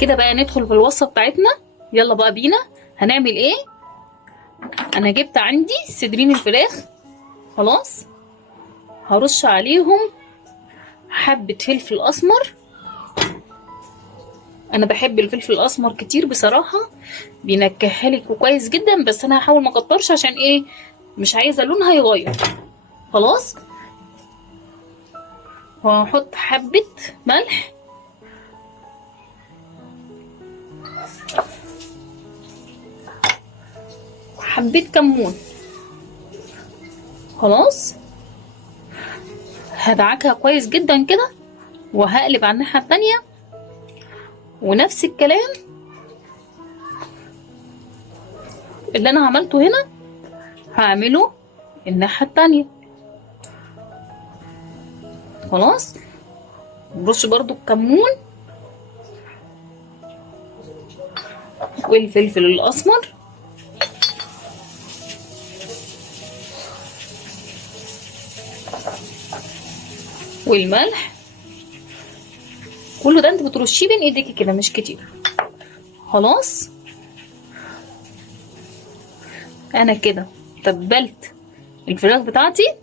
كده بقى ندخل في الوصفه بتاعتنا. يلا بقى بينا. هنعمل ايه؟ انا جبت عندي صدرين الفراخ، خلاص هرش عليهم حبه فلفل اسمر. انا بحب الفلفل الاسمر كتير بصراحه، بينكهها لك كويس جدا، بس انا هحاول ما اكترش عشان ايه، مش عايزه لونها يغير. خلاص. وهحط حبه ملح، حبه كمون. خلاص هدعكها كويس جدا كده، وهقلب على الناحيه التانيه، ونفس الكلام اللي انا عملته هنا هعمله الناحيه التانيه. خلاص. نرش برضو الكمون والفلفل الاسمر والملح. كله ده انت بترشيه بين ايديكي كده، مش كتير. خلاص. انا كده تبلت الفراخ بتاعتي.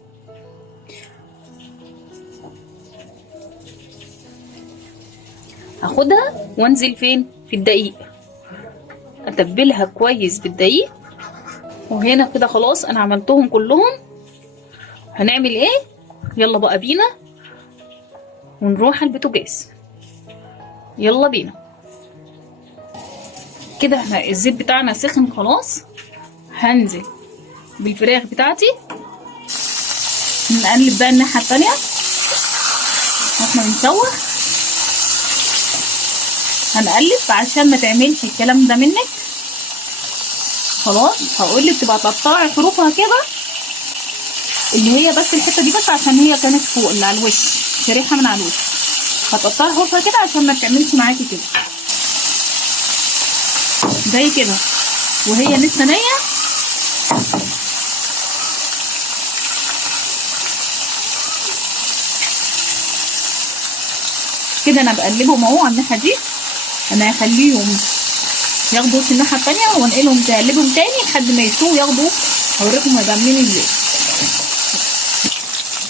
هاخدها وانزل فين؟ في الدقيق. اتبلها كويس بالدقيق. وهنا كده خلاص انا عملتهم كلهم. هنعمل ايه؟ يلا بقى بينا ونروح على البوتاجاز. يلا بينا. كده احنا الزيت بتاعنا سخن خلاص. هنزل بالفراخ بتاعتي، نقلب بقى الناحيه التانيه واحنا بنسوح. هنقلب عشان ما تعملش الكلام ده منك. خلاص. هقولك تبقى تقطعي حروفها كده، اللي هي بس الحته دي بس عشان هي كانت فوق اللي على الوش، شريحه من على الوش. هتقطعي حروفها كده عشان ما تعملش معاكي كده زي كده وهي لسه نيه. كده انا بقلبهم اهو على الناحيه دي. انا هخليهم ياخدوا وش الناحيه التانيه وانقلهم تقلبهم تاني لحد ما يستووا ياخدوا. هوريكم هيبقى عاملين ازاي.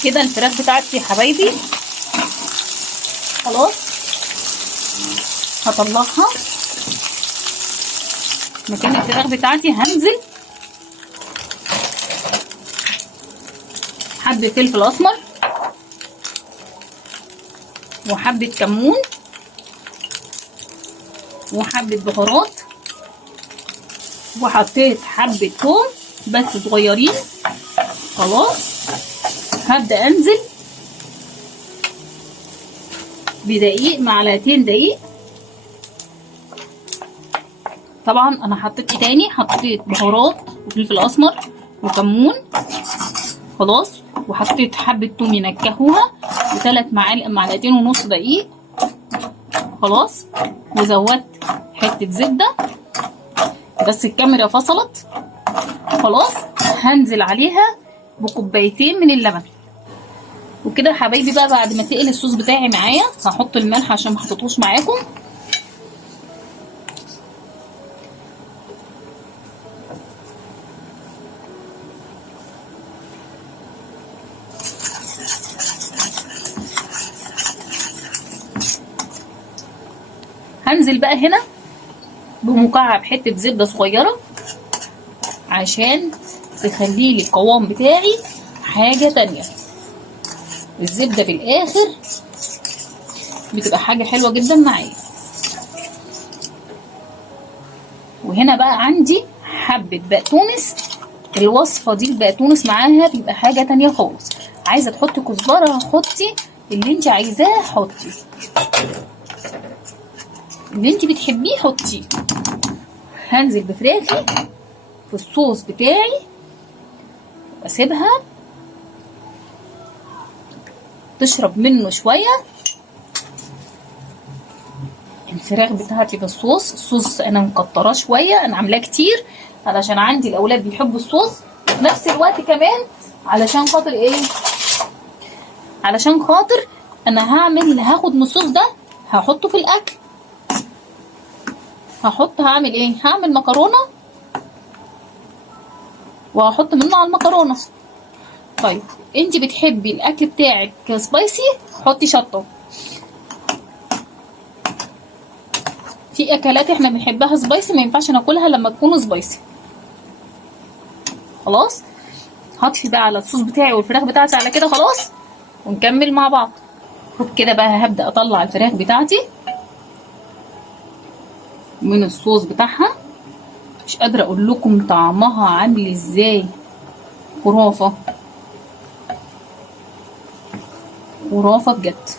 كده الفراخ بتاعتي يا حبايبي خلاص. هطلعها مكان الفراخ بتاعتي. هنزل حبه فلفل اسمر وحبه كمون وحبه بهارات، وحطيت حبه ثوم بس صغيرين. خلاص. هبدا انزل بدقيق، معلقتين دقيق. طبعا انا حطيت ايه تاني؟ حطيت بهارات وفلفل اسمر وكمون. خلاص. وحطيت حبه ثوم ينكهوها، و3 معلقتين ونص دقيق. خلاص. وزودت حته زبده بس الكاميرا فصلت. خلاص. هنزل عليها بكوبايتين من اللبن. وكده يا حبايبي بقى بعد ما تقل الصوص بتاعي معايا هحط الملح عشان ما حطيتهوش معاكم. هنزل بقى هنا بمكعب حته زبده صغيره عشان تخلي لي القوام بتاعي حاجه تانية. الزبده في الاخر بتبقى حاجه حلوه جدا معايا. وهنا بقى عندي حبه بقدونس. الوصفه دي البقدونس معاها بيبقى حاجه تانية خالص. عايزه تحطي كزبره حطي، اللي انت عايزاه حطي، اللي انت بتحبيه حطيه. هنزل بفراخي في الصوص بتاعي واسيبها تشرب منه شويه. الفراخ بتاعتي في الصوص انا مكتراه شويه، انا عاملاه كتير علشان عندي الاولاد بيحبوا الصوص، وفي نفس الوقت كمان علشان خاطر ايه؟ علشان خاطر انا هاخد من الصوص ده هحطه في الاكل. هعمل ايه؟ هعمل مكرونه وهحط منه على المكرونه. طيب انت بتحبي الاكل بتاعك سبايسي، حطي شطه. في اكلات احنا بنحبها سبايسي ما ينفعش ناكلها لما تكون سبايسي. خلاص هطفي بقى على الصوص بتاعي والفراخ بتاعتي على كده خلاص، ونكمل مع بعض. وبكده بقى هبدا اطلع الفراخ بتاعتي من الصوص بتاعها. مش قادره اقول لكم طعمها عامل ازاي، خرافه خرافه بجد.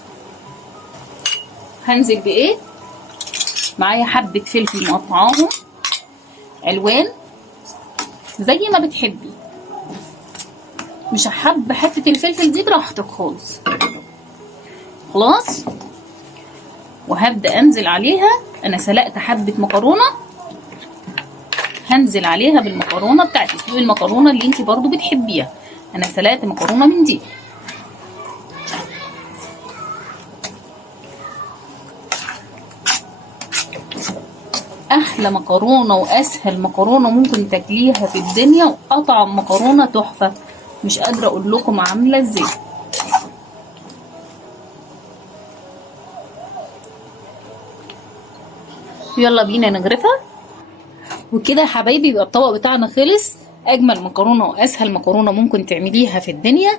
هنزل بايه؟ معايا حبه فلفل مقطعاهم الوان زي ما بتحبي، مش حابه حته الفلفل دي براحتك خالص. خلاص وهبدا انزل عليها. انا سلقت حبه مكرونه، هنزل عليها بالمكرونه بتاعتي. سلقي المكرونه اللي انت برضو بتحبيها. انا سلقت مكرونه من دي. احلى مكرونه واسهل مكرونه ممكن تاكليها في الدنيا، واطعم مكرونه تحفه. مش قادره اقول لكم عامله ازاي. يلا بينا نغرفها. وكده يا حبايبي يبقى الطبق بتاعنا خلص. اجمل مكرونه واسهل مكرونه ممكن تعمليها في الدنيا.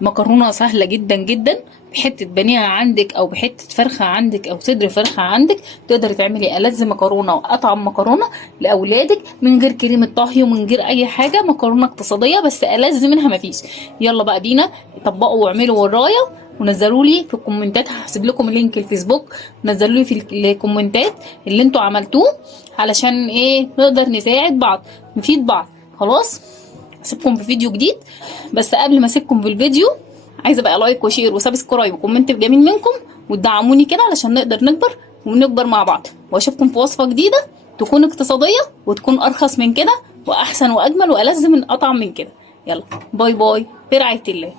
مكرونه سهله جدا جدا، بحته بانيه عندك او بحته فرخه عندك او صدر فرخه عندك تقدري تعملي ألذ مكرونه واطعم مكرونه لاولادك من غير كريمه طهي ومن غير اي حاجه. مكرونه اقتصاديه بس ألذ منها مفيش. يلا بقى بينا طبقوا واعملوا ورايا، ونزلوا لي في الكومنتات. هسيب لكم اللينك الفيسبوك، نزلوا لي في الكومنتات اللي انتوا عملتوه علشان ايه نقدر نساعد بعض نفيد بعض. خلاص اسيبكم في فيديو جديد، بس قبل ما اسيبكم في الفيديو عايزه بقى لايك وشير وسبسكرايب وكومنت جميل منكم، وتدعموني كده علشان نقدر نكبر ونكبر مع بعض. واشوفكم في وصفه جديده تكون اقتصاديه وتكون ارخص من كده واحسن واجمل والذ من اطعم من كده. يلا باي باي في رعايه الله.